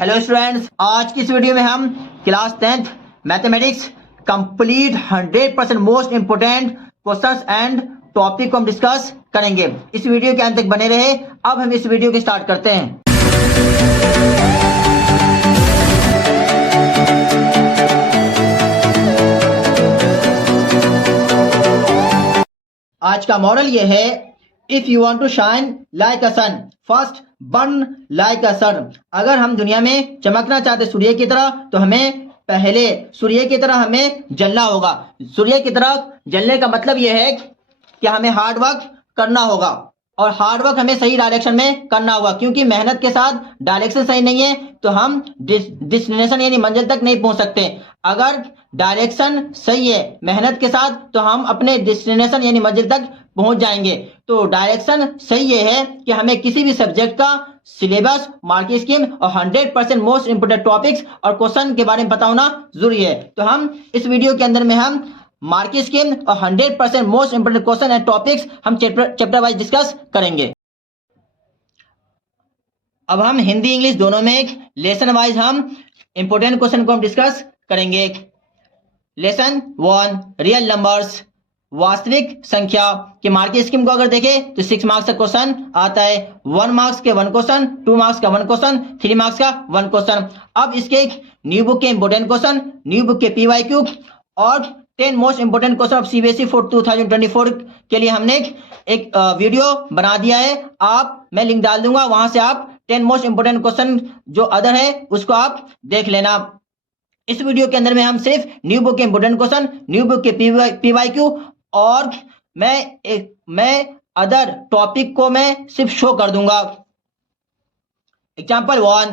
Hello students, आज की इस वीडियो में हम class 10th mathematics complete 100% most important questions and topic को हम डिस्कस करेंगे। इस वीडियो के अंत तक बने रहे। अब हम इस वीडियो को स्टार्ट करते हैं। आज का मॉडल ये है, if you want to shine like a sun first burn like a sun. अगर हम दुनिया में चमकना चाहते सूर्य की तरह तो हमें पहले सूर्य की तरह हमें जलना होगा। सूर्य की तरह जलने का मतलब यह है कि हमें हार्ड वर्क करना होगा और हार्ड वर्क हमें सही डायरेक्शन में करना होगा, क्योंकि मेहनत के साथ डायरेक्शन सही नहीं है तो हम डेस्टिनेशन यानी मंजिल तक नहीं पहुंच सकते। अगर डायरेक्शन सही है मेहनत के साथ तो हम अपने डेस्टिनेशन यानी मंजिल तक पहुंच जाएंगे। तो डायरेक्शन सही ये है कि हमें किसी भी सब्जेक्ट का सिलेबस, मार्किंग स्कीम और 100% मोस्ट इंपोर्टेंट टॉपिक्स और क्वेश्चन के बारे में पता होना जरूरी है। तो हम इस वीडियो के अंदर में हम मार्किंग स्कीम और 100% most important question and topics हम चैप्टर वाइज डिस्कस करेंगे। अब हम हिंदी इंग्लिश दोनों में एक लेसन वाइज हम इंपोर्टेंट क्वेश्चन को हम डिस्कस करेंगे। लेसन 1 रियल नंबर्स, वास्तविक संख्या के मार्किंग स्कीम को अगर देखें तो 6 मार्क्स का क्वेश्चन आता है। 1 मार्क्स के 1 क्वेश्चन, 2 मार्क्स का 1 क्वेश्चन, 3 मार्क्स का 1 क्वेश्चन। अब इसके न्यू बुक के इंपोर्टेंट क्वेश्चन, न्यू बुक के पीवाईक्यू और 10 most important question of CBSE for 2024 के लिए हमने एक वीडियो बना दिया है। मैं लिंक डाल दूंगा, वहां से आप 10 मोस्ट इंपोर्टेंट क्वेश्चन जो अदर है उसको आप देख लेना। इस वीडियो के अंदर में हम सिर्फ न्यू बुक के इंपोर्टेंट क्वेश्चन, न्यू बुक के पीवाईक्यू और मैं अदर टॉपिक को मैं सिर्फ शो कर दूंगा। एग्जाम्पल 1,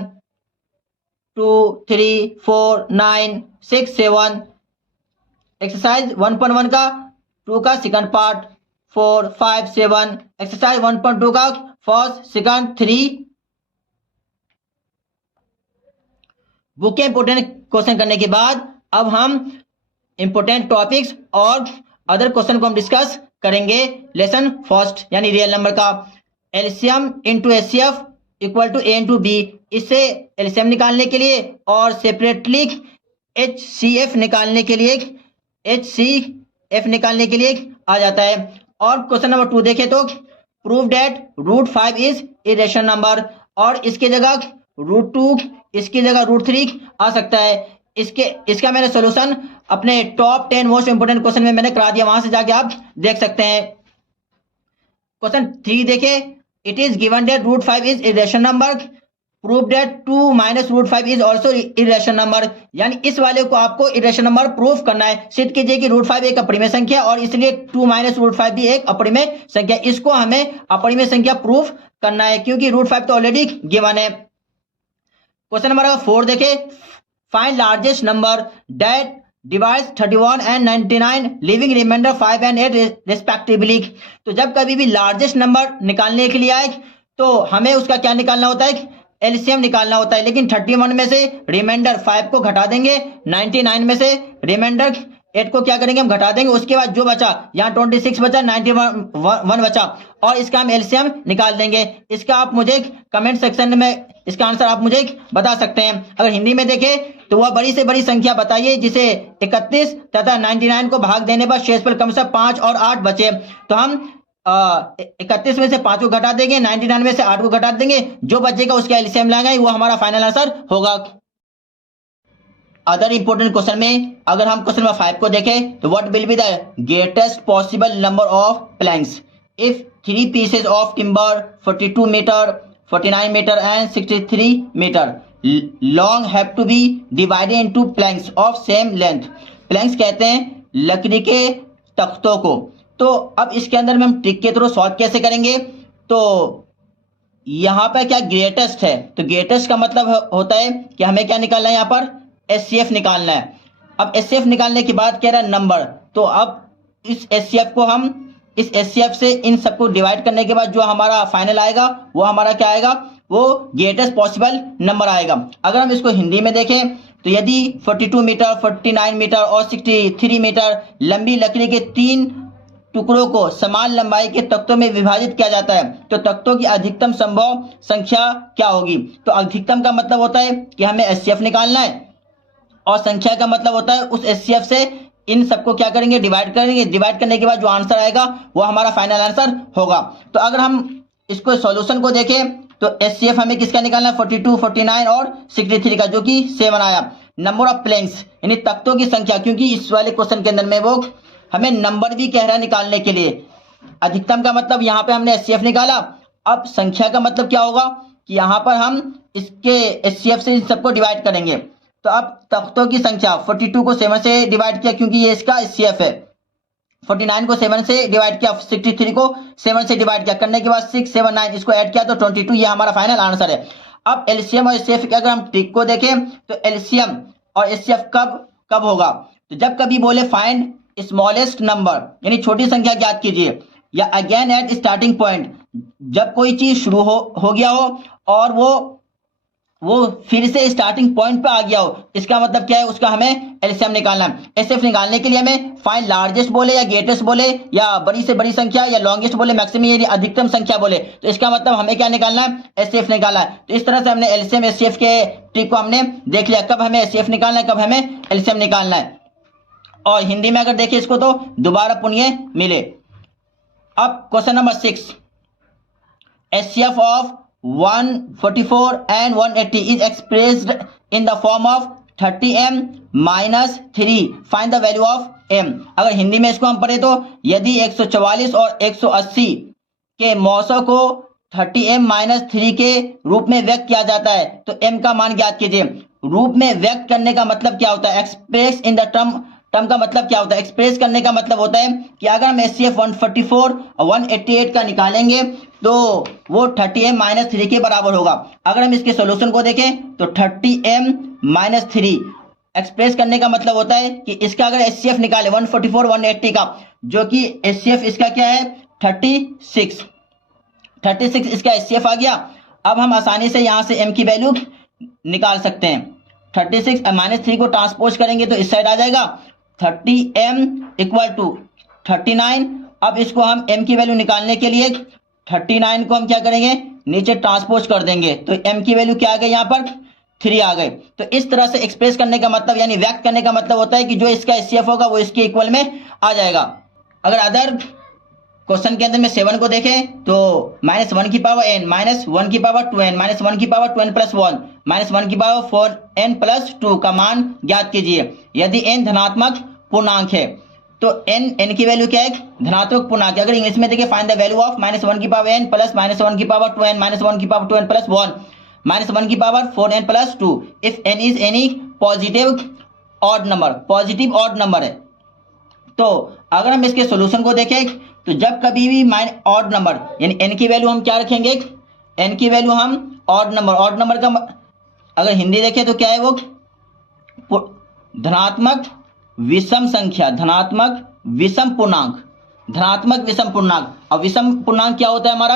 2, 3, 4, 9, 6, 7, एक्सरसाइज 1.1 का 2 का सेकंड पार्ट, 4, 5, 7, एक्सरसाइज 1.2 का फर्स्ट, सेकंड, 3। बुक के इंपोर्टेंट क्वेश्चन करने के बाद अब हम इंपोर्टेंट टॉपिक्स और अदर क्वेश्चन को हम डिस्कस करेंगे। लेसन फर्स्ट यानी रियल नंबर का LCM into HCF equal to A into B. इससे एलसीएम निकालने के लिए और सेपरेटली एचसीएफ निकालने के लिए आ जाता है। और क्वेश्चन नंबर 2 देखें तो prove that root 5 is irrational number, और इसकी जगह रूट 2, इसकी जगह रूट 3 आ सकता है। इसका मैंने सॉल्यूशन अपने टॉप 10 मोस्ट इंपोर्टेंट क्वेश्चन में मैंने करा दिया, वहां से जाके आप देख सकते हैं। क्वेश्चन 3 देखें, it is given that root 5 is irrational number, prove that 2 minus root 5 is also irrational number. यानी इस वाले को आपको इरेशनल नंबर प्रूव करना है। सिद्ध कीजिए कि रूट 5 एक अपरिमेय संख्या और इसलिए 2 माइनस रूट 5 भी एक अपरिमेय संख्या। इसको हमें अपरिमेय संख्या प्रूव करना है क्योंकि रूट 5 तो ऑलरेडी गिवन है। क्वेश्चन नंबर 4 देखें, find largest number that divides 31 and 99 leaving remainder 5 and 8 respectively. तो जब कभी भी लार्जेस्ट नंबर निकालने के लिए आए तो हमें उसका क्या निकालना होता है, एलसीएम निकालना होता है। लेकिन 31 में से रिमाइंडर 5 को घटा देंगे, 99 में से रिमाइंडर 8 को क्या करेंगे, हम घटा देंगे। उसके बाद जो बचा, यहाँ 26 बचा, 91 बचा और इसका हम एलसीएम निकाल देंगे। इसका आप मुझे कमेंट सेक्शन में इसका आंसर आप मुझे बता सकते हैं। अगर हिंदी में देखें तो वह बड़ी से बड़ी संख्या बताइए जिसे 31 तथा 99 को भाग देने पर शेषफल कम से 5 और 8 बचे। तो हम 31 में से 5 को घटा देंगे, 99 में से 8 को घटा देंगे, जो बचेगा उसका एलसीएम लाएंगे, वो हमारा फाइनल आंसर होगा। अदर इंपोर्टेंट क्वेश्चन में अगर हम क्वेश्चन नंबर 5 को देखें तो what will be the greatest possible number of planks if 3 pieces of timber 42 metre, 49 metre and 63 metre long have to be divided into planks of same length. Planks कहते हैं लकड़ी के तख्तों को। तो अब इसके अंदर में हम ट्रिक के थ्रू सॉल्व कैसे करेंगे, तो यहाँ पर क्या ग्रेटेस्ट है, तो ग्रेटेस्ट का मतलब होता है कि हमें क्या निकालना है, यहाँ पर एचसीएफ निकालना है। अब एचसीएफ निकालने के बाद कह रहा है नंबर, तो अब इस एचसीएफ को हम इस एचसीएफ से इन सबको डिवाइड करने के बाद जो हमारा फाइनल आएगा वो हमारा क्या आएगा, वो ग्रेटेस्ट पॉसिबल नंबर आएगा। अगर हम इसको हिंदी में देखें तो यदि 42 मीटर, 49 मीटर और 63 मीटर लंबी लकड़ी के 3 टुकड़ों को समान लंबाई के तख्तों में विभाजित किया जाता है तो तख्तों की अधिकतम संभव संख्या क्या होगी। तो अधिकतम का मतलब होता है कि हमें एचसीएफ निकालना है और संख्या का मतलब होता है उस एचसीएफ से इन सबको क्या करेंगे, डिवाइड करेंगे। डिवाइड करने के बाद जो आंसर आएगा वो हमारा फाइनल आंसर होगा। तो अगर हम इसको सॉल्यूशन को देखें तो एचसीएफ हमें किसका निकालना है, 42, 49 और 63 का, जो कि 7 आया। नंबर ऑफ प्लैंक्स यानी तख्तों की संख्या, क्योंकि इस वाले क्वेश्चन के अंदर में वो हमें नंबर भी कह रहा है निकालने के लिए। अधिकतम का मतलब यहाँ पे हमने एचसीएफ निकाला। अब संख्या का मतलब क्या होगा कि यहाँ पर हम इसके एचसीएफ से इन सबको डिवाइड करेंगे। तो अब तख्तों की संख्या 42 को 7 से डिवाइड किया क्योंकि ये इसका एचसीएफ है, 49 को 7 से डिवाइड किया, 63 को 7 से डिवाइड किया, करने के बाद 6, 7, 9 इसको ऐड किया तो 22, ये हमारा फाइनल आंसर है। अब एलसीएम और एचसीएफ के अगर हम ट्रिक को देखें तो एलसीएम और एचसीएफ कब होगा, तो जब कभी बोले फाइंड स्मॉलेस्ट नंबर यानी छोटी संख्या ज्ञात कीजिए, या अगेन एट स्टार्टिंग पॉइंट, जब कोई चीज शुरू हो गया हो और वो फिर से स्टार्टिंग पॉइंट पे आ गया हो, इसका मतलब क्या है, उसका हमें एलसीएम निकालना है। एचसीएफ निकालने के लिए हमें फाइंड लार्जेस्ट बोले या ग्रेटेस्ट बोले या बड़ी से बड़ी संख्या या लॉन्गेस्ट बोले, मैक्सिमम यानी अधिकतम संख्या बोले, तो इसका मतलब हमें क्या निकालना है, एचसीएफ निकालना है। तो इस तरह से हमने एलसीएम एचसीएफ के ट्रिक को हमने देख लिया, कब हमें एचसीएफ निकालना है, कब हमें एलसीएम निकालना है। और हिंदी में अगर देखें इसको तो दोबारा पुनिए मिले। अब question number 6, HCF of 144 and 180 is expressed in the form of 30m minus 3, find the value of m। अगर हिंदी में इसको हम पढ़े तो यदि 144 और 180 के मौसों को 30m माइनस 3 के रूप में व्यक्त किया जाता है तो m का मान ज्ञात कीजिए। रूप में व्यक्त करने का मतलब क्या होता है, एक्सप्रेस इन द टर्म का मतलब क्या होता है, एक्सप्रेस करने का मतलब होता है कि अगर हम एचसीएफ 144 और 188 का निकालेंगे तो वो 30m माइनस 3 के बराबर होगा। अगर हम इसके सॉल्यूशन को देखें तो 30m माइनस 3 एक्सप्रेस करने का मतलब होता है कि इसका अगर एचसीएफ निकाले 144 180 का, जो कि एचसीएफ इसका क्या है 36 इसका एचसीएफ आ गया। अब हम आसानी से यहां से m की वैल्यू निकाल सकते हैं। 36 माइनस 3 को ट्रांसपोज करेंगे तो इस साइड आ जाएगा 30m इक्वल टू 39। अब इसको हम m की वैल्यू निकालने के लिए 39 को हम क्या करेंगे, नीचे ट्रांसपोज कर देंगे तो m की वैल्यू क्या आ गई, यहाँ पर 3 आ गए। तो इस तरह से एक्सप्रेस करने का मतलब यानी व्यक्त करने का मतलब होता है कि जो इसका एचसीएफ होगा वो इसके इक्वल में आ जाएगा। अगर अदर क्वेश्चन के अंदर में 7 को देखें तो -1 की पावर n माइनस 1 की पावर 2n माइनस 1 की पावर 2n प्लस 1 माइनस 1 की पावर 4n प्लस 2 का मान ज्ञात कीजिए यदि n धनात्मक पूर्णांक है। तो n की वैल्यू क्या है, धनात्मक पूर्णांक। अगर इंग्लिश में देखिए फाइंड द वैल्यू ऑफ -1 की पावर n प्लस -1 की पावर 2n माइनस 1 की पावर 2n प्लस 1 माइनस 1 की power 4n plus 2 if n is any positive odd number, positive odd number है। तो अगर हम इसके सॉल्यूशन को देखें तो जब कभी भी ऑड नंबर यानी n की वैल्यू हम क्या रखेंगे, n की वैल्यू हम ऑड नंबर का अगर हिंदी देखें तो क्या है वो धनात्मक विषम संख्या, धनात्मक विषम पूर्णांक। और विषम पूर्णांक क्या होता है हमारा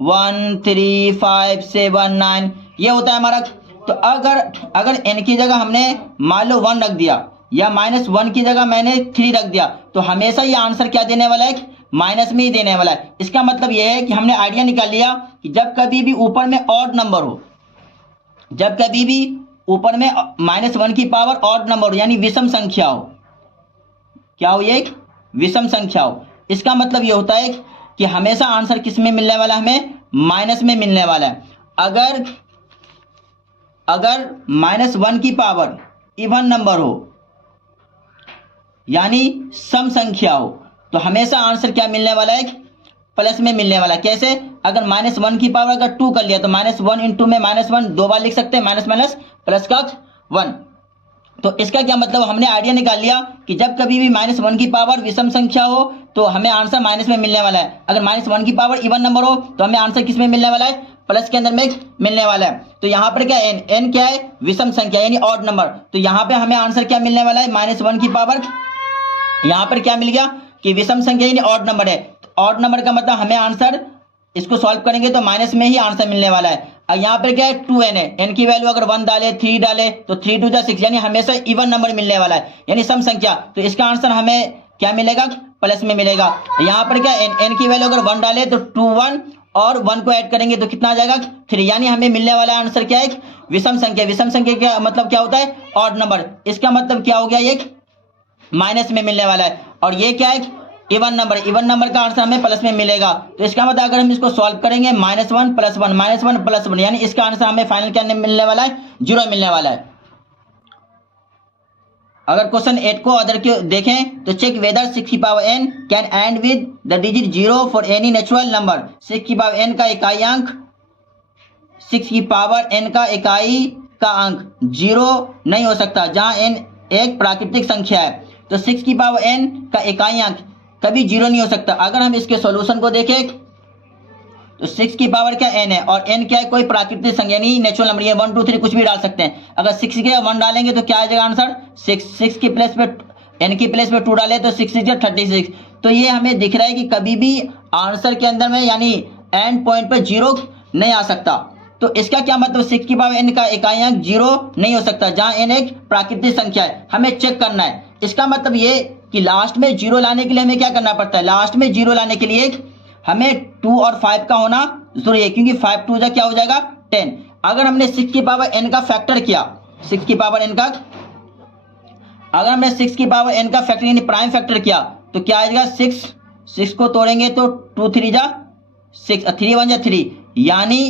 1 3 5 7 9 ये होता है हमारा। तो अगर n की जगह हमने मान लो 1 रख दिया या -1 की जगह मैंने 3 रख दिया तो हमेशा ये आंसर क्या देने वाला है, माइनस में ही देने वाला है। इसका मतलब यह है कि हमने आइडिया निकाल लिया कि जब कभी भी ऊपर में ऑड नंबर हो, जब कभी भी ऊपर में -1 की पावर ऑड नंबर हो यानी विषम संख्या हो, क्या हो ये विषम संख्या हो, इसका मतलब ये होता है कि हमेशा आंसर किस में मिलने वाला है, हमें माइनस में मिलने वाला है। अगर -1 की पावर इवन नंबर हो यानी सम संख्या हो तो हमेशा आंसर क्या मिलने वाला है, प्लस में मिलने वाला है। कैसे, अगर -1 की पावर अगर 2 कर लिया तो -1 इंटू में -1 दो बार लिख सकते हैं, माइनस माइनस प्लस का 1। तो इसका क्या मतलब, हमने आइडिया निकाल लिया कि जब कभी भी -1 की पावर विषम संख्या हो तो हमें आंसर माइनस में मिलने वाला है। अगर -1 की पावर इवन नंबर हो तो हमें आंसर किस में मिलने वाला है, प्लस के अंदर में मिलने वाला है। तो यहाँ पर क्या है, n क्या है, विषम संख्या यानी ऑड नंबर। तो यहाँ पे हमें आंसर क्या मिलने वाला है, -1 की पावर, यहाँ पर क्या मिल गया कि विषम संख्या यानी ऑड नंबर है। ऑड नंबर का मतलब हमें आंसर इसको सॉल्व करेंगे तो माइनस में ही आंसर मिलने वाला है। और यहाँ पर क्या है 2n है, n की वैल्यू अगर 1 डाले 3 डाले तो 3 2 6 यानी हमेशा इवन नंबर मिलने वाला है यानी सम संख्या। तो इसका आंसर हमें क्या मिलेगा, प्लस में मिलेगा। यहाँ पर क्या n की वैल्यू अगर 1 डाले तो 2 1 और 1 को ऐड करेंगे तो कितना आ जाएगा 3, यानी हमें मिलने वाला आंसर क्या है विषम संख्या। विषम संख्या का मतलब क्या होता है ऑड नंबर, इसका मतलब क्या हो गया ये माइनस में मिलने वाला है। और ये क्या है इवन नंबर, इवन नंबर का आंसर हमें प्लस में मिलेगा। तो इसका मतलब अगर हम इसको सॉल्व करेंगे -1 + 1 -1 + 1 यानी इसका आंसर हमें फाइनल क्या मिलने वाला है 0 मिलने वाला है। अगर क्वेश्चन 8 को अदर के देखें तो चेक वेदर 6 की power n can and with the digit 0 for any natural number. 6 की पावर n का इकाई अंक 6 की पावर n का इकाई का अंक 0 नहीं हो सकता जहां n एक प्राकृतिक संख्या है। तो 6 की पावर n का इकाई अंक कभी 0 नहीं हो सकता। अगर हम इसके सॉल्यूशन को देखें तो 6 की पावर क्या n है और n क्या है कोई प्राकृतिक संख्या नहीं नेचुरल नंबर, ये 1 2 3 कुछ भी डाल सकते हैं। अगर 6 के 1 डालेंगे तो क्या आ जाएगा आंसर 6 की प्लेस पे n की प्लेस पे 2 डाले तो 6 6 36। तो ये हमें दिख रहा है कि कभी भी आंसर के अंदर में यानी एंड पॉइंट पे 0 नहीं आ सकता। तो इसका क्या मतलब 6 की पावर n का इकाई अंक 0 नहीं हो सकता जहां n एक प्राकृतिक संख्या है। हमें चेक करना है, इसका मतलब ये कि लास्ट में 0 लाने के लिए हमें क्या करना पड़ता है, लास्ट में 0 लाने के लिए हमें 2 और 5 का होना जरूरी है क्योंकि 5 2 जा क्या हो जाएगा 10। अगर हमने 6 की पावर n का फैक्टर किया, 6 की पावर n का अगर हमने 6 की पावर n का फैक्टर यानी प्राइम फैक्टर किया तो क्या आ जाएगा 6 को तोड़ेंगे तो 2 3 जा 6 3 1 जा 3 यानी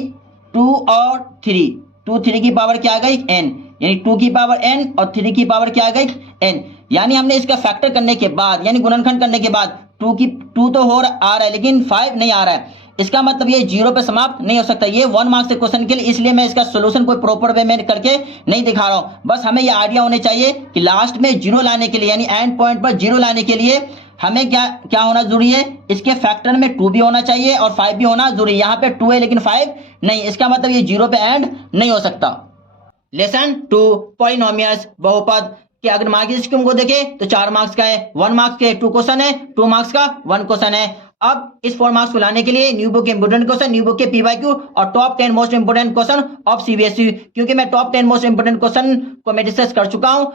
2 और 3 2 3 की पावर क्या आ गई n यानी 2 की पावर n और 3 की पावर क्या आ गई n। यानी हमने इसका फैक्टर करने के बाद यानी गुणनखंड करने के बाद 2 तो हो आ रहा है लेकिन 5 नहीं आ रहा है। इसका मतलब ये 0 पे समाप्त नहीं हो सकता। ये 1 मार्क्स के क्वेश्चन के लिए इसलिए मैं इसका सॉल्यूशन कोई प्रॉपर वे में करके नहीं दिखा रहा हूं। बस हमें ये आइडिया होने चाहिए कि लास्ट में 0 लाने के लिए यानी एंड पॉइंट पर 0 लाने के लिए हमें क्या होना जरूरी है, इसके फैक्टर में 2 भी होना चाहिए और 5 भी होना जरूरी। यहाँ पे 2 है लेकिन 5 नहीं, इसका मतलब ये 0 पे एंड नहीं हो सकता। लेसन 2 पॉलिनोमियल्स बहुपद कि अगर मार्क्स को देखें तो 4 मार्क्स का है, 1 मार्क्स के 2 क्वेश्चन है, 2 मार्क्स का 1 क्वेश्चन है। अब इस 4 मार्क्स को लाने के लिए न्यू बुक के इंपोर्टेंट क्वेश्चन, न्यू बुक के पीवाईक्यू और top 10 most important question of CBSE, क्योंकि मैं टॉप 10 मोस्ट इंपोर्टेंट क्वेश्चन को मैं डिस्कस कर चुका हूं।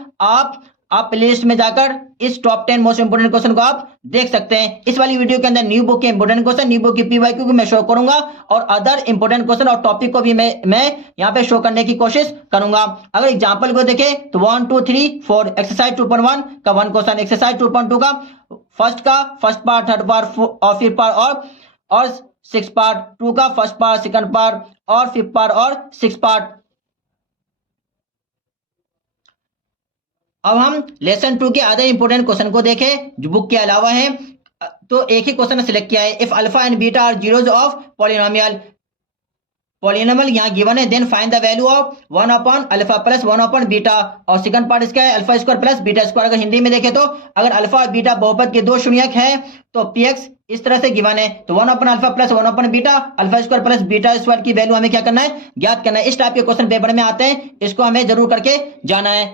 आप प्लेलिस्ट में जाकर इस टॉप 10 मोस्ट इंपोर्टेंट क्वेश्चन को आप देख सकते हैं। इस वाली वीडियो के अंदर न्यू बुक के इंपोर्टेंट क्वेश्चन, न्यू बुक की पीवाईक्यू को मैं शो करूंगा और अदर इंपोर्टेंट क्वेश्चन और टॉपिक को भी मैं यहां पे शो करने की कोशिश करूंगा। अगर एग्जांपल को देखें तो 1 2 3 4 एक्सरसाइज 2.1 का 1 क्वेश्चन, एक्सरसाइज 2.2 का फर्स्ट पार्ट, थर्ड पार्ट और फिफ्थ पार्ट और 6 पार्ट, 2 का फर्स्ट पार्ट, सेकंड पार्ट और फिफ्थ पार्ट और 6 पार्ट। अब हम लेसन 2 के अदर इंपोर्टेंट क्वेश्चन को देखें जो बुक के अलावा है। तो एक ही क्वेश्चन सिलेक्ट किया है, if alpha and beta are zeros of polynomial यहाँ गिवन है, then find the value of 1 upon alpha plus 1 upon beta. और सेकंड पार्ट इसका है alpha square plus beta square. अगर हिंदी में देखें तो अगर अल्फा और बीटा बहुपद के 2 शून्यक है तो px इस तरह से गिवन है, तो 1 upon alpha plus 1 upon beta, alpha square plus beta square की वैल्यू हमें क्या करना है, ज्ञात करना है। इस टाइप के क्वेश्चन पेपर में आते हैं, इसको हमें जरूर करके जाना है।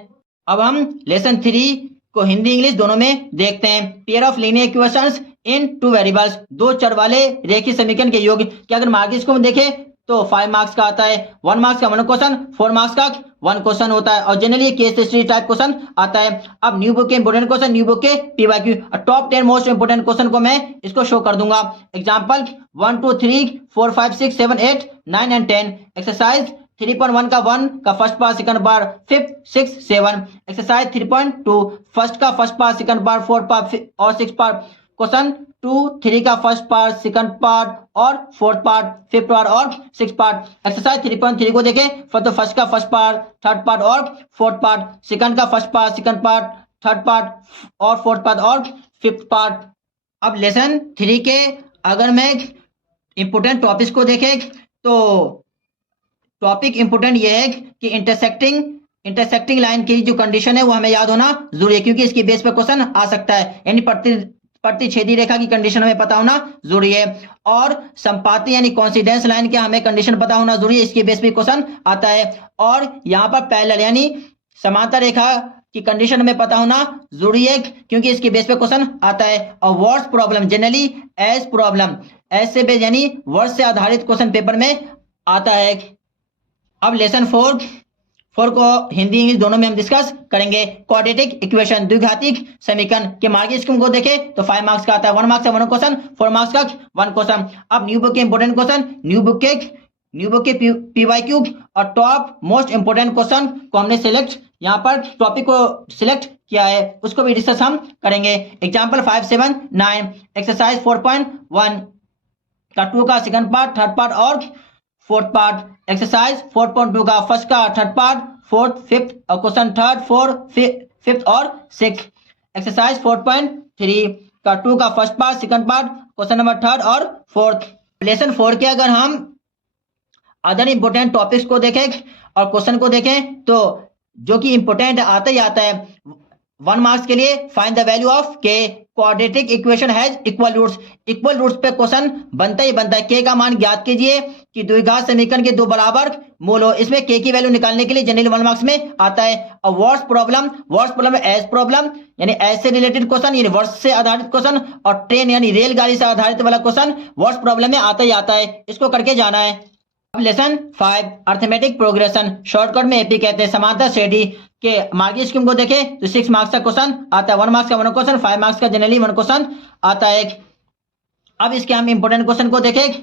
अब हम लेसन 3 को हिंदी इंग्लिश दोनों में देखते हैं। Pair of linear equations in 2 variables, 2 चर वाले रेखीय समीकरण के योग। कि अगर मार्क्स को देखें तो 5 मार्क्स का आता है, 1 मार्क्स का 1 क्वेश्चन, 4 मार्क्स का 1 क्वेश्चन होता है और generally case study type question आता है। अब न्यू बुक के इंपोर्टेंट क्वेश्चन, न्यू बुक के पीवाईक्यू और टॉप 10 मोस्ट इंपोर्टेंट क्वेश्चन को मैं इसको शो कर दूंगा। Example 1 2 3 4 5 6 7 8 9 and 10। एक्सरसाइज 3.1 का 1 का first part, second part, 5 6 7। Exercise 3.2 first का first part, second part, 4 part और 6 पार्ट। क्वेश्चन 2 3 का फर्स्ट पार्ट, सेकंड पार्ट और 4th पार्ट, 5th पार्ट और 6th पार्ट। एक्सरसाइज 3.3 को देखें, तो फर्स्ट का फर्स्ट पार्ट, थर्ड पार्ट और 4th पार्ट, सेकंड का first part, second part, third part और 4th पार्ट और 5th पार्ट। अब लेसन 3 के अगर मैं इंपोर्टेंट टॉपिक्स को देखें तो टॉपिक इंपोर्टेंट ये है कि इंटरसेक्टिंग लाइन की जो कंडीशन है वो हमें याद होना जरूरी है, क्योंकि इसकी बेस पर क्वेश्चन आ सकता है। यानी प्रतिच्छेदी रेखा की कंडीशन हमें पता होना जरूरी है और संपाती यानी कोइंसिडेंस लाइन के हमें कंडीशन पता होना जरूरी है, इसके बेस पे क्वेश्चन आता है। और यहाँ पर पैरेलल यानी समांतर रेखा की कंडीशन हमें पता होना जरूरी है, क्योंकि इसके बेस पे क्वेश्चन आता है। और words problem generally age problem, age से बेस यानी वर्ड से आधारित क्वेश्चन पेपर में आता है। अब लेसन 4 4 को हिंदी इंग्लिश दोनों में हम डिस्कस करेंगे। क्वाड्रेटिक इक्वेशन, द्विघातिक समीकरण के मार्किंग स्कीम को देखें तो 5 मार्क्स का आता है, 1 मार्क्स का 1 क्वेश्चन, 4 मार्क्स का 1 क्वेश्चन। अब न्यू बुक के इंपोर्टेंट क्वेश्चन, न्यू बुक के पीवाईक्यू और टॉप मोस्ट इंपोर्टेंट क्वेश्चन को हमने सिलेक्ट, यहाँ पर टॉपिक को सिलेक्ट किया है, उसको भी डिस्कस हम करेंगे। एग्जाम्पल 579 एक्सरसाइज 4.1 का 2 का सेकंड पार्ट, थर्ड पार्ट और फोर्थ पार्ट, एक्सरसाइज 4.2 का फर्स्ट का थर्ड पार्ट, फोर्थ, फिफ्थ और क्वेश्चन थर्ड, फोर्थ, फिफ्थ और सिक्स। एक्सरसाइज 4.3 का 2 का first part, second part, question number third और फोर्थ। लेसन 4 के अगर हम अदर इंपोर्टेंट टॉपिक्स को देखें और क्वेश्चन को देखें तो जो कि इंपोर्टेंट आता ही आता है 1 मार्क्स के लिए, find the value of k quadratic equation has equal roots. Equal roots पे क्वेश्चन बनता ही बनता है। के का मान ज्ञात कीजिए कि द्विघात समीकरण के 2 बराबर मूल हो। इसमें के की वैल्यू निकालने के लिए जनरली 1 मार्क्स में आता है। और वर्ड्स प्रॉब्लम एज प्रॉब्लम यानी एज से रिलेटेड क्वेश्चन, यानी वर्ड्स से आधारित क्वेश्चन, और ट्रेन यानी रेलगाड़ी से आधारित वाला क्वेश्चन वर्ड्स प्रॉब्लम में आता ही आता है, इसको करके जाना है। अब लेसन 5 अर्थमेटिक प्रोग्रेशन, शॉर्टकट में एपी कहते हैं, समांतर श्रेणी के मार्किंग स्कीम को देखें तो 6 मार्क्स का क्वेश्चन आता है, 1 मार्क्स का 1 क्वेश्चन, 5 मार्क्स का जनरली 1 क्वेश्चन आता है। अब इसके हम इंपोर्टेंट क्वेश्चन को देखें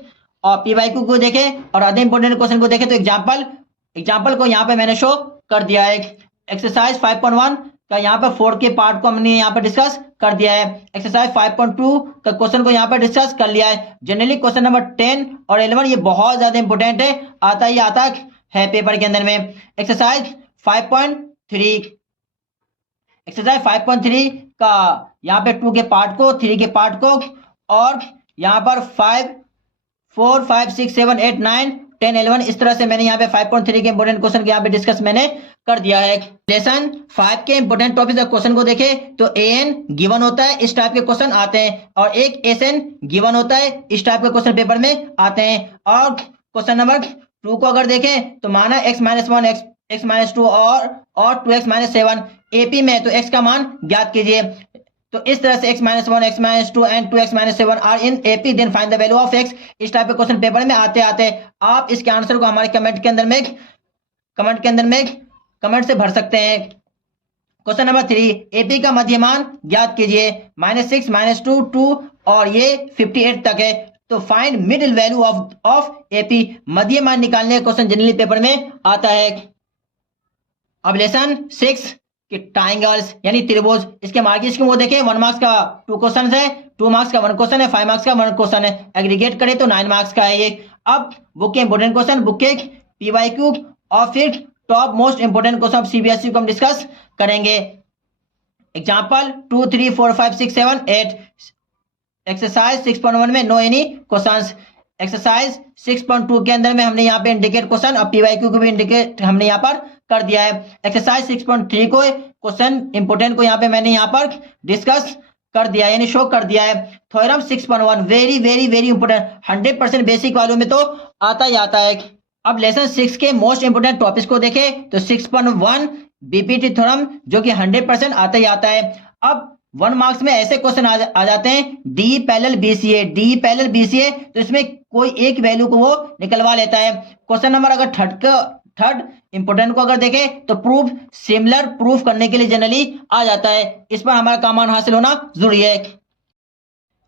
और पीवाईक्यू को देखें और अदर इंपोर्टेंट क्वेश्चन को देखें तो एग्जाम्पल को यहाँ पे मैंने शो कर दिया है। एक्सरसाइज 5.1 का यहाँ पर 4 के पार्ट को हमने यहाँ पर डिस्कस कर दिया है। एक्सरसाइज 5.2 का क्वेश्चन को यहाँ पर डिस्कस कर लिया है। जनरली क्वेश्चन नंबर 10 और 11 ये बहुत ज्यादा इंपोर्टेंट है, आता ही आता है पेपर के अंदर में। एक्सरसाइज 5.3 का यहाँ पे 2 के पार्ट को, 3 के पार्ट को और यहाँ पर 4, 5, 6, 7, 8, 9, 10, 11 इस तरह से मैंने यहाँ पे 5.3 के इंपोर्टेंट क्वेश्चन के यहाँ पे डिस्कस मैंने कर दिया है। लेसन 5 के इंपोर्टेंट टॉपिक क्वेश्चन को देखें तो एन गिवन होता है, इस टाइप के क्वेश्चन आते हैं, और एक एसएन गिवन होता है, इस टाइप के क्वेश्चन पेपर में आते हैं। और क्वेश्चन नंबर 2 को अगर देखें तो माना x-1 x-2 और 2x-7 एपी में, तो x का मान ज्ञात कीजिए। तो इस तरह से x-1 x-2 and 2x-7 are in AP, then find the value of x, इस टाइप के क्वेश्चन पेपर में आते आप इसके आंसर को हमारे कमेंट के अंदर में कमेंट से भर सकते हैं। क्वेश्चन नंबर 3 एपी का मध्यमान ज्ञात कीजिए, -6 -2 2 और ये 58 तक है, तो find middle value of AP, मध्यमान निकालने का क्वेश्चन जनरली पेपर में आता है। अब लेसन 6 कि ट्राइंगल्स यानी त्रिभुज, इसके मार्किंग स्कीम को देखें। 1 मार्क्स का 2 क्वेश्चन है, 2 मार्क्स का 1 क्वेश्चन है, 5 मार्क्स का 1 क्वेश्चन है, एग्रीगेट करें तो 9 मार्क्स का है ये। अब बुक के इंपोर्टेंट क्वेश्चन, बुक के पीवाईक्यू और फिर top most important question CBSE को हम डिस्कस करेंगे। एग्जाम्पल 2, 3, 4, 5, 6, 7, 8। एक्सरसाइज 6.1 में नो एनी क्वेश्चंस। एक्सरसाइज 6.2 के अंदर में हमने यहाँ पे इंडिकेट क्वेश्चन और पीवाईक्यू को भी इंडिकेट हमने यहाँ पर कर दिया है। एक्सरसाइज 6.3 को क्वेश्चन इंपोर्टेंट को यहाँ पे मैंने यहाँ पर डिस्कस कर दिया है, यानी शो कर दिया है। Theorem 6.1 very very very important, 100% basic वालों में तो आता ही आता है। अब लेसन 6 के मोस्ट इंपोर्टेंट टॉपिक्स को देखें तो 6.1 बीपीटी थ्योरम जो कि 100% आता ही आता है। अब 1 मार्क्स में ऐसे क्वेश्चन आ जाते हैं, डी पैरेलल बीसीए, तो इसमें कोई एक वैल्यू को वो निकलवा लेता है। क्वेश्चन नंबर अगर थर्ड इंपोर्टेंट को अगर देखें तो प्रूफ सिमिलर प्रूफ करने के लिए जनरली आ जाता है, इस पर हमारा कॉमन हासिल होना जरूरी है।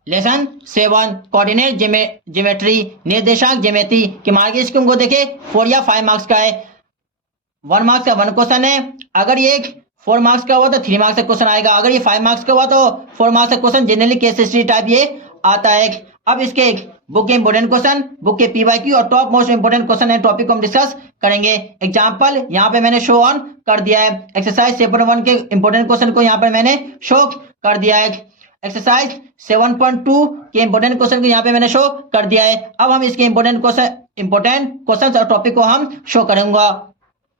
लेसन 7 कोऑर्डिनेट ज्योमेट्री, निर्देशांक ज्यामिति के मार्किंग स्कीम को देखें। 4 या 5 मार्क्स का है, 1 मार्क्स का 1 क्वेश्चन है। अगर ये 4 मार्क्स का हुआ तो 3 मार्क्स का क्वेश्चन आएगा, अगर ये 5 मार्क्स का हुआ तो 4 मार्क्स का question generally case study type ये आता है। अब इसके बुक के इंपोर्टेंट क्वेश्चन, बुक के पीवाईक्यू और top most important question and topic को हम डिस्कस करेंगे। एग्जांपल यहाँ पे मैंने शो ऑन कर दिया है। एक्सरसाइज 7.1 के इंपोर्टेंट क्वेश्चन को यहाँ पर मैंने शो कर दिया है। एक्सरसाइज 7.2 के इंपोर्टेंट क्वेश्चन को यहाँ पे मैंने शो कर दिया है। अब हम इसके इंपोर्टेंट क्वेश्चन और टॉपिक को हम शो करूंगा।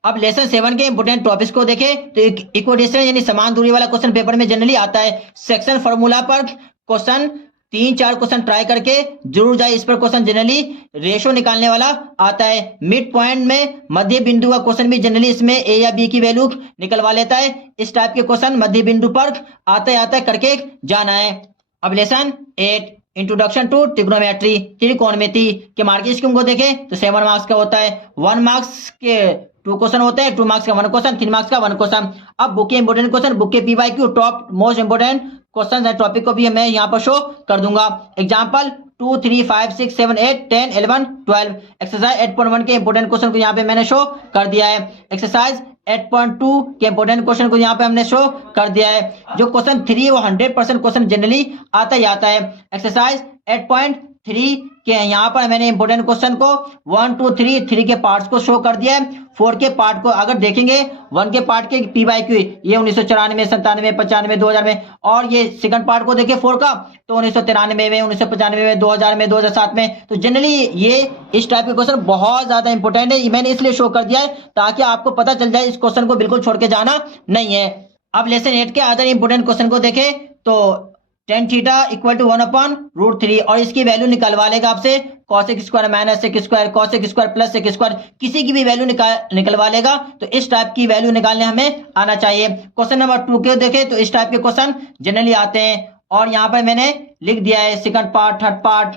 अब लेसन 7 के इंपोर्टेंट टॉपिक्स को देखें तो इक्विडिस्टेंस यानी समान दूरी वाला क्वेश्चन पेपर में जनरली आता है। सेक्शन फार्मूला पर क्वेश्चन 3-4 क्वेश्चन ट्राई करके जरूर जाए, इस पर क्वेश्चन जनरली रेशो निकालने वाला आता है। मिड पॉइंट में मध्य बिंदु का क्वेश्चन भी जनरली इसमें ए या बी की वैल्यू निकलवा लेता है। इस टाइप के क्वेश्चन मध्य बिंदु पर आता है करके जाना है। अब लेसन 8 इंट्रोडक्शन टू ट्रिग्नोमेट्री, त्रिकोणमिति के मार्किंग स्कीम को देखें तो 7 मार्क्स का होता है। 1 मार्क्स के 2 क्वेश्चन होते हैं, 2 मार्क्स का 1 क्वेश्चन, 3 मार्क्स का 1 क्वेश्चन। अब बुक के इंपोर्टेंट क्वेश्चन, बुक के PYQ top most important question है टॉपिक को भी मैं यहाँ पर शो कर दूंगा। एग्जाम्पल 2, 3, 5, 6, 7, 8, 10, 11, 12। एक्सरसाइज 8.1 के इंपोर्टेंट क्वेश्चन को यहाँ पे मैंने शो कर दिया है। एक्सरसाइज 8.2 के इंपोर्टेंट क्वेश्चन को यहाँ पे हमने शो कर दिया है। जो क्वेश्चन 3 वो 100% क्वेश्चन जनरली आता ही आता है। एक्सरसाइज 8.3 के यहाँ पर मैंने इंपोर्टेंट क्वेश्चन को 1, 2, 3 के पार्ट्स को शो कर दिया है। 4 के पार्ट को अगर देखेंगे 1 के पार्ट के PYQ ये 1994, 97, 95, 2000 में, और ये सेकंड पार्ट को देखें 4 का तो 1993 में, 1995 में, 2000 में, 2007 में। तो जनरली ये इस टाइप के क्वेश्चन बहुत ज्यादा इंपॉर्टेंट है, मैंने इसलिए शो कर दिया है ताकि आपको पता चल जाए इस क्वेश्चन को बिल्कुल छोड़ के जाना नहीं है। अब लेसन 8 के अदर इंपोर्टेंट क्वेश्चन को देखें तो tan थीटा इक्वल टू 1/√3 और इसकी वैल्यू निकलवा लेगा आपसे cosec square minus sec square, cosec square plus sec square, किसी की भी वैल्यू निकलवा लेगा। तो इस टाइप की वैल्यू निकालने हमें आना चाहिए। क्वेश्चन नंबर 2 को देखें तो इस टाइप के क्वेश्चन जनरली आते हैं और यहाँ पर मैंने लिख दिया है सेकंड पार्ट, थर्ड पार्ट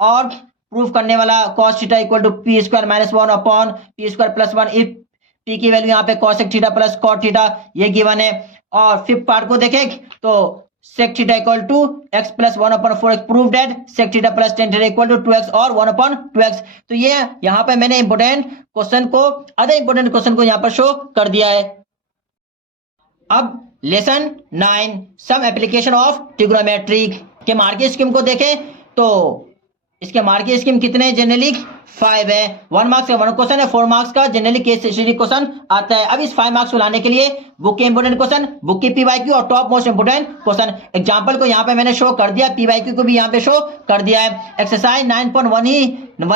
और प्रूफ करने वाला cos theta equal to p square minus 1/p square plus 1 if p की वैल्यू यहाँ पे cosec theta plus cot theta ये गिवन है। और फिफ्थ पार्ट को देखें तो sec theta equal to x plus 1/4x prove that sec theta plus tan theta equal to 2x और 1/2x। तो ये यहाँ पे मैंने इंपोर्टेंट क्वेश्चन को, अदर इंपोर्टेंट क्वेश्चन को यहाँ पर शो कर दिया है। अब lesson 9 some application of trigonometry के मार्किंग स्कीम को देखें तो इसके मार्किंग स्कीम कितने जनरली 5 है। 1 मार्क्स का 1 क्वेश्चन है, 4 मार्क्स का जनरली केस स्टडी क्वेश्चन आता है। अब इस 5 मार्क्स को लाने के लिए बुक के इंपोर्टेंट क्वेश्चन, बुक के PYQ और top most important question example को यहाँ पे मैंने शो कर दिया, PYQ को भी यहाँ पे शो कर दिया है। एक्सरसाइज 9.1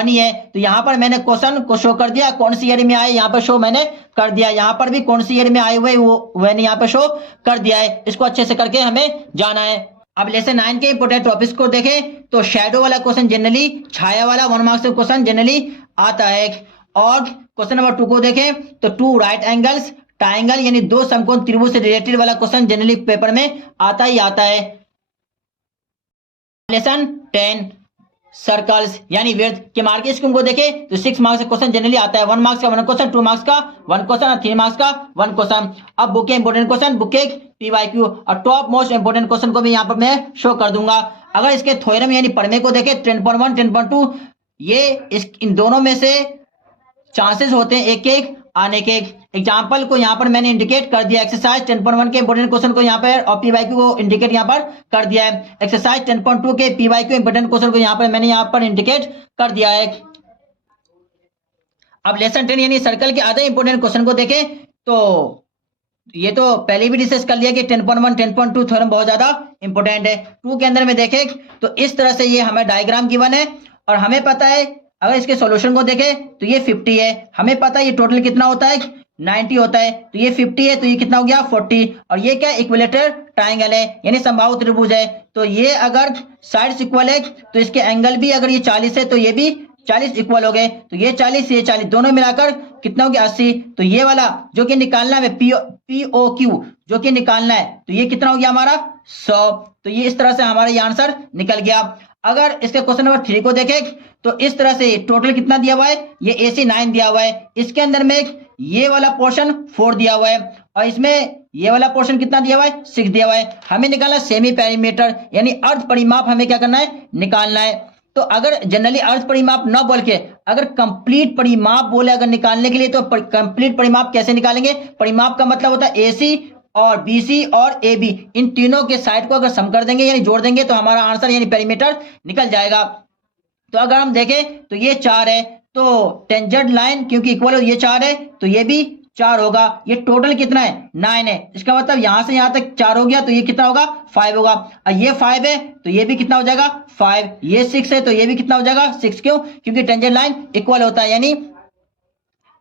ही है तो यहाँ पर मैंने क्वेश्चन को शो कर दिया, कौन सी ईयर में आए यहाँ पर शो मैंने कर दिया, यहाँ पर भी कौन सी ईयर में आए हुए वो मैंने यहाँ पे शो कर दिया है। इसको अच्छे से करके हमें जाना है। अब लेसन 9 के इंपोर्टेंट टॉपिक्स को देखें तो शैडो वाला क्वेश्चन जनरली, छाया वाला 1 मार्क्स का क्वेश्चन जनरली आता है। और क्वेश्चन नंबर 2 को देखें तो 2 राइट एंगल्स ट्रायंगल यानी 2 समकोण त्रिभुज से रिलेटेड वाला क्वेश्चन जनरली पेपर में आता ही आता है। लेसन 10 सर्कल्स यानी वृत्त के मार्किंग स्कीम को देखें तो 6 मार्क्स का क्वेश्चन जनरली आता है। 1 मार्क्स का 1 क्वेश्चन, 2 मार्क्स का 1 क्वेश्चन और 3 मार्क्स का 1 क्वेश्चन। अब बुक के इंपोर्टेंट क्वेश्चन, बुक के PYQ और टॉप मोस्ट इंपोर्टेंट क्वेश्चन को भी यहाँ पर मैं शो कर दूंगा। अगर इसके थ्योरम यानी प्रमेय को देखें 10.1, 10.2 ये इन दोनों में से चांसेस होते हैं एक एक आने के। एग्जाम्पल को यहाँ पर मैंने इंडिकेट कर दिया। एक्सरसाइज 10.1 के इंपोर्टेंट क्वेश्चन को यहाँ पर और PYQ को इंडिकेट यहाँ पर कर दिया है। एक्सरसाइज 10.2 के PYQ इंपोर्टेंट क्वेश्चन को यहाँ पर मैंने यहाँ पर इंडिकेट कर दिया है। अब लेसन 10 यानी सर्कल के अदर इंपोर्टेंट क्वेश्चन को देखें तो ये तो पहले भी डिस्कस कर लिया कि 10.1, 10.2 थ्योरम बहुत ज्यादा इंपोर्टेंट है। 2 के अंदर में देखें तो इस तरह से ये हमें डायग्राम गिवन है और हमें पता है अगर इसके सॉल्यूशन को देखें तो ये 50 है। हमें पता है ये टोटल कितना होता है 90 होता है, तो ये 50 है तो ये कितना हो गया 40। और ये क्या इक्विलेटरल ट्राइंगल है यानी समबाहु त्रिभुज है। तो ये अगर साइड्स इक्वल है तो इसके एंगल भी अगर ये 40 है तो ये भी 40 इक्वल हो गए। तो ये 40 ये 40 दोनों मिलाकर कितना हो गया 80। तो ये वाला जो कि निकालना है POQ जो कि निकालना है तो ये कितना हो गया हमारा 100। तो ये इस तरह से हमारा ये आंसर निकल गया। अगर इसके क्वेश्चन नंबर 3 को देखें तो इस तरह से टोटल कितना दिया हुआ है ये AC 9 दिया हुआ है। इसके अंदर में ये वाला पोर्शन 4 दिया हुआ है और इसमें ये वाला पोर्शन कितना दिया हुआ है 6 दिया हुआ है। हमें निकालना सेमी पेरीमीटर यानी अर्ध परिमाप हमें क्या करना है निकालना है। तो अगर जनरली अर्ध परिमाप न बोल के अगर कंप्लीट परिमाप बोले अगर निकालने के लिए तो कंप्लीट परिमाप कैसे निकालेंगे। परिमाप का मतलब होता है AC और BC और AB इन तीनों के साइड को अगर सम कर देंगे यानी जोड़ देंगे तो हमारा आंसर यानी पेरीमीटर निकल जाएगा। तो अगर हम देखें तो ये 4 है तो टेंजेंट लाइन क्योंकि इक्वल ये 4 है तो ये भी 4 होगा। ये टोटल कितना है 9 है। इसका मतलब यहां से यहां तक 4 हो गया तो ये कितना होगा 5 होगा। और ये 5 है तो ये भी कितना हो जाएगा 5। ये 6 है तो ये भी कितना हो जाएगा 6। क्यों क्योंकि टेंजेंट लाइन इक्वल होता है यानी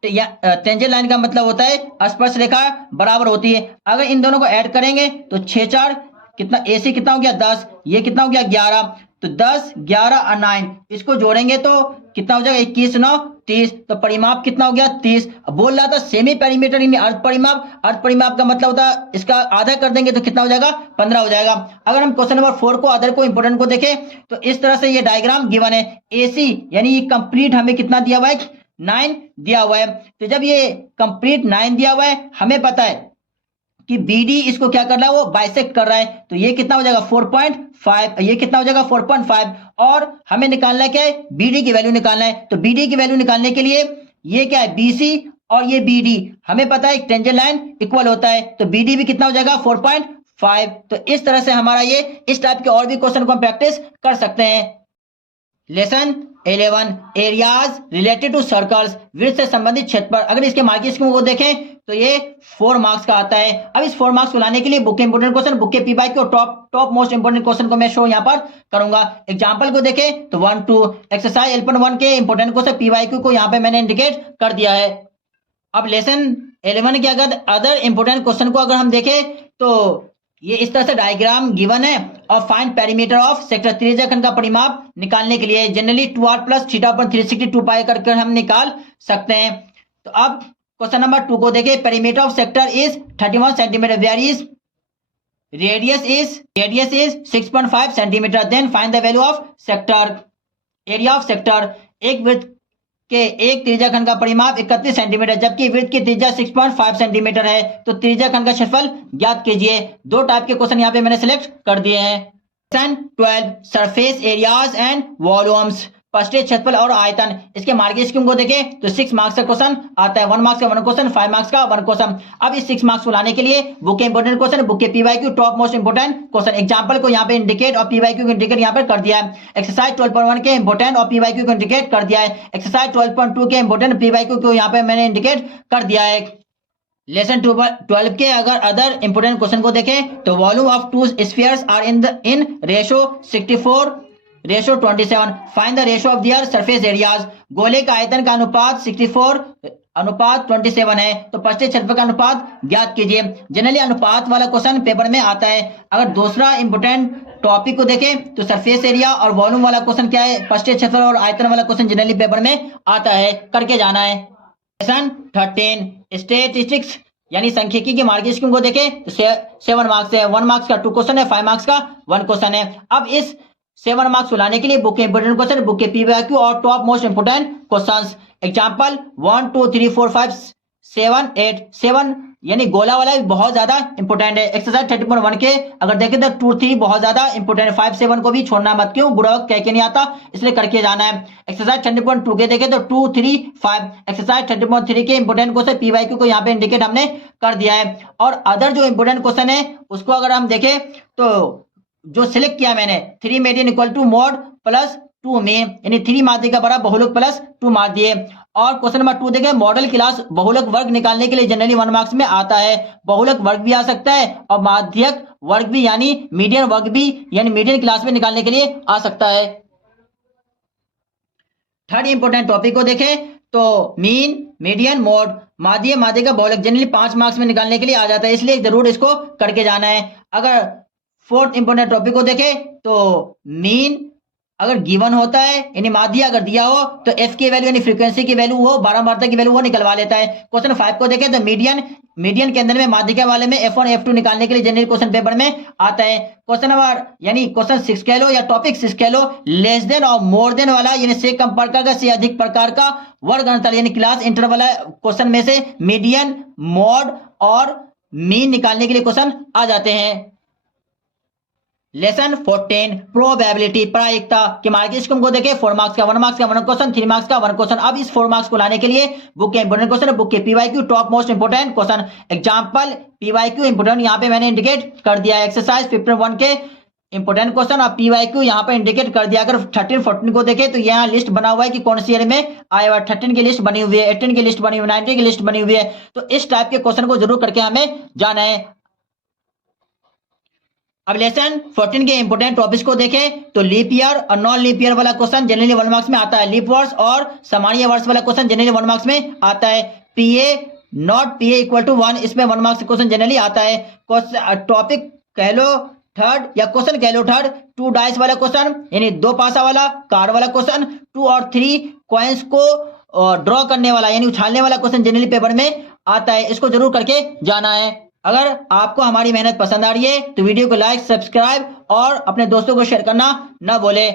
टेंजेंट लाइन का मतलब होता है स्पर्श रेखा बराबर होती है। अगर इन दोनों को ऐड करेंगे तो 6 4 कितना AC कितना हो गया 10, ये कितना हो गया 11। तो 10 11 और 9 इसको जोड़ेंगे तो कितना हो जाएगा 21 9 30। तो परिमाप कितना हो गया 30। बोल रहा था सेमी पेरीमीटर यानी अर्ध परिमाप। अर्ध परिमाप का मतलब होता है इसका आधा कर देंगे तो कितना हो जाएगा 15 हो जाएगा। अगर हम क्वेश्चन नंबर 4 को अदर को इंपोर्टेंट को देखें तो इस तरह से ये डायग्राम गिवन है। AC यानी ये कंप्लीट हमें कितना दिया हुआ है 9 दिया हुआ है। तो जब ये कंप्लीट 9 दिया हुआ है, हमें पता है कि BD इसको क्या कर रहा है, वो बाइसेक्ट कर रहा है, तो ये कितना हो जाएगा 4.5, ये कितना हो जाएगा 4.5। और हमें निकालना है क्या है, BD की वैल्यू निकालना है। तो BD की वैल्यू निकालने के लिए ये क्या है BC और ये BD, हमें पता है टेंजेंट लाइन इक्वल होता है, तो BD भी कितना हो जाएगा 4.5। तो इस तरह से हमारा ये इस टाइप के और भी क्वेश्चन को हम प्रैक्टिस कर सकते हैं। Lesson 11 areas related to circles, वृत्त से संबंधित क्षेत्र पर। अगर इसके मार्किंग स्कीम को देखें तो ये 4 मार्क्स का आता है। अब इस 4 मार्क्स को लाने के लिए बुक के इंपोर्टेंट क्वेश्चन, बुक के P/Q और टॉप मोस्ट इंपोर्टेंट क्वेश्चन को मैं शो यहाँ पर करूंगा। एग्जांपल को देखें तो 1 2 एक्सरसाइज L.1 के इंपोर्टेंट क्वेश्चन P/Q को यहाँ पे मैंने इंडिकेट कर दिया है। अब लेसन 11 के अगर अदर इंपोर्टेंट क्वेश्चन को अगर हम देखें तो ये इस तरह से डायग्राम गिवन है, और फाइंड पेरीमीटर ऑफ सेक्टर, त्रिज्याखंड का परिमाप निकालने के लिए जनरली 2r प्लस थीटा पर 362 पाई करके हम निकाल सकते हैं। तो अब क्वेश्चन नंबर 2 को देखें, perimeter of sector is 31 centimetre, where is radius is 6.5 centimetre, then find the value of sector. Area of sector, एक वृत्त के एक त्रिज्याखंड का परिमाप 31 सेंटीमीटर, जबकि वृत्त की त्रिज्या 6.5 सेंटीमीटर है, तो त्रिज्याखंड का क्षेत्रफल ज्ञात कीजिए। दो टाइप के क्वेश्चन यहाँ पे मैंने सिलेक्ट कर दिए हैं। Question 12 surface areas and volumes, पृष्ठीय क्षेत्रफल और आयतन। इसके मार्किंग स्कीम को देखें तो 6 मार्क्स का क्वेश्चन आता है, 1 मार्क्स का 1 क्वेश्चन, 5 मार्क्स का 1 क्वेश्चन। अब इस 6 मार्क्स को लाने के लिए बुक के इंपोर्टेंट क्वेश्चन, बुक के P/Q top most important question, example को यहाँ पे इंडिकेट और P/Q को इंडिकेट यहाँ पे कर दिया है। एक्सरसाइज 12.1 के इंपोर्टेंट और P/Q को इंडिकेट कर दिया है। एक्सरसाइज 12.2 के इंपोर्टेंट P/Q को यहाँ पे मैंने इंडिकेट कर दिया है। लेसन 12 के अगर अदर इंपोर्टेंट क्वेश्चन को देखें तो volume of two spheres are in ratio 64:27, find the ratio of their surface areas. गोले का आयतन का अनुपात 64:27 है, तो पृष्ठीय क्षेत्रफल का अनुपात ज्ञात कीजिए। जनरली अनुपात वाला क्वेश्चन पेपर में आता है। अगर दूसरा इंपोर्टेंट टॉपिक को देखें तो सरफेस एरिया और वॉल्यूम वाला क्वेश्चन क्या है, पृष्ठीय क्षेत्रफल और आयतन वाला क्वेश्चन जनरली पेपर में आता है, करके जाना है। क्वेश्चन 13 स्टैटिस्टिक्स यानी सांख्यिकी की मार्किंग स्कीम को देखें तो 7 मार्क्स है, 1 मार्क्स का 2 क्वेश्चन है, 5 मार्क्स का 1 क्वेश्चन है। अब इस 7 मार्क्स को लाने के लिए बुक के इंपोर्टेंट क्वेश्चन, बुक के P/Q और top most important questions, example 1 2 3 4 5 7 8 7 यानी गोला वाला भी बहुत ज्यादा इंपोर्टेंट है। एक्सरसाइज 30.1 के अगर देखें तो 2 3 बहुत ज्यादा इंपोर्टेंट है, 5 7 को भी छोड़ना मत, क्यों बुरा वक्त कह के नहीं आता, इसलिए करके जाना है। एक्सरसाइज 30.2 के देखें तो 2 3 5, एक्सरसाइज 30.3 के इंपोर्टेंट क्वेश्चन P/Q को यहाँ पे इंडिकेट हमने कर दिया है। और अदर जो इंपोर्टेंट क्वेश्चन है उसको अगर हम देखें तो जो सिलेक्ट किया मैंने 3 median equal to mode plus 2 में, यानी 3 माध्यिका बराबर बहुलक प्लस 2 माध्यिक। और क्वेश्चन नंबर 2 देखें, मॉडल क्लास बहुलक वर्ग निकालने के लिए जनरली 1 मार्क्स में आता है। बहुलक वर्ग भी आ सकता है और माध्यिक वर्ग भी यानी मीडियन वर्ग भी यानी मीडियन क्लास में निकालने के लिए आ सकता है। थर्ड इंपोर्टेंट टॉपिक को देखें तो मीन मीडियन मोड माध्यिक का बहुलक जनरली 5 मार्क्स में निकालने के लिए आ जाता है, इसलिए जरूर इसको करके जाना है। अगर फोर्थ इंपोर्टेंट टॉपिक को देखें तो मीन अगर गिवन होता है यानी माध्य अगर दिया हो तो एफ की वैल्यू यानी फ्रीक्वेंसी की वैल्यू वो बारंबारता की वैल्यू वो निकलवा लेता है। क्वेश्चन 5 को देखें तो मीडियन के अंदर में माध्यिका वाले में F1 F2 निकालने के लिए जनरल क्वेश्चन पेपर में आता है। क्वेश्चन नंबर यानी क्वेश्चन 6 कह लो या टॉपिक 6 कह लो, लेस देन और मोर देन वाला यानी से कम प्रकार का से अधिक प्रकार का वर्ग अंतर यानी क्लास इंटर वाला क्वेश्चन में से मीडियन मॉड और मीन निकालने के लिए क्वेश्चन आ जाते हैं। लेसन 14 प्रोबेबिलिटी प्रायिकता के मार्किंग स्कीम को देखें 4 मार्क्स का 1 मार्क्स का 1 क्वेश्चन, 3 मार्क्स का 1 क्वेश्चन। अब इस 4 मार्क्स को लाने के लिए बुक के इंपोर्टेंट क्वेश्चन, बुक के P/Q top most important question, example P/Q important यहाँ पे मैंने इंडिकेट कर दिया है। एक्सरसाइज 15.1 के इंपोर्टेंट क्वेश्चन और P/Q यहाँ पे इंडिकेट कर दिया। अगर 13 14 को देखें तो यहाँ लिस्ट बना हुआ है कि कौन सी ईयर में आया हुआ है। 13 की लिस्ट बनी हुई है, 18 की लिस्ट बनी हुई है, 19 की लिस्ट बनी हुई है। तो इस टाइप के क्वेश्चन को जरूर करके हमें जाना है। अब लेसन 14 के इंपोर्टेंट टॉपिक्स को देखें तो लीप ईयर और नॉन लीप ईयर वाला क्वेश्चन जनरली 1 मार्क्स में आता है। लीप वर्ष और सामान्य वर्ष वाला क्वेश्चन जनरली 1 मार्क्स में आता है। PA not PA equal to 1 इसमें 1 मार्क्स क्वेश्चन जनरली आता है। टॉपिक कह लो थर्ड या क्वेश्चन कह लो थर्ड, 2 डाइस वाला क्वेश्चन यानी 2 पासा वाला कार्ड वाला क्वेश्चन, 2 और 3 कॉइन्स को ड्रॉ करने वाला यानी उछालने वाला क्वेश्चन जनरली पेपर में आता है। इसको जरूर करके जाना है। अगर आपको हमारी मेहनत पसंद आ रही है तो वीडियो को लाइक सब्सक्राइब और अपने दोस्तों को शेयर करना ना भूले।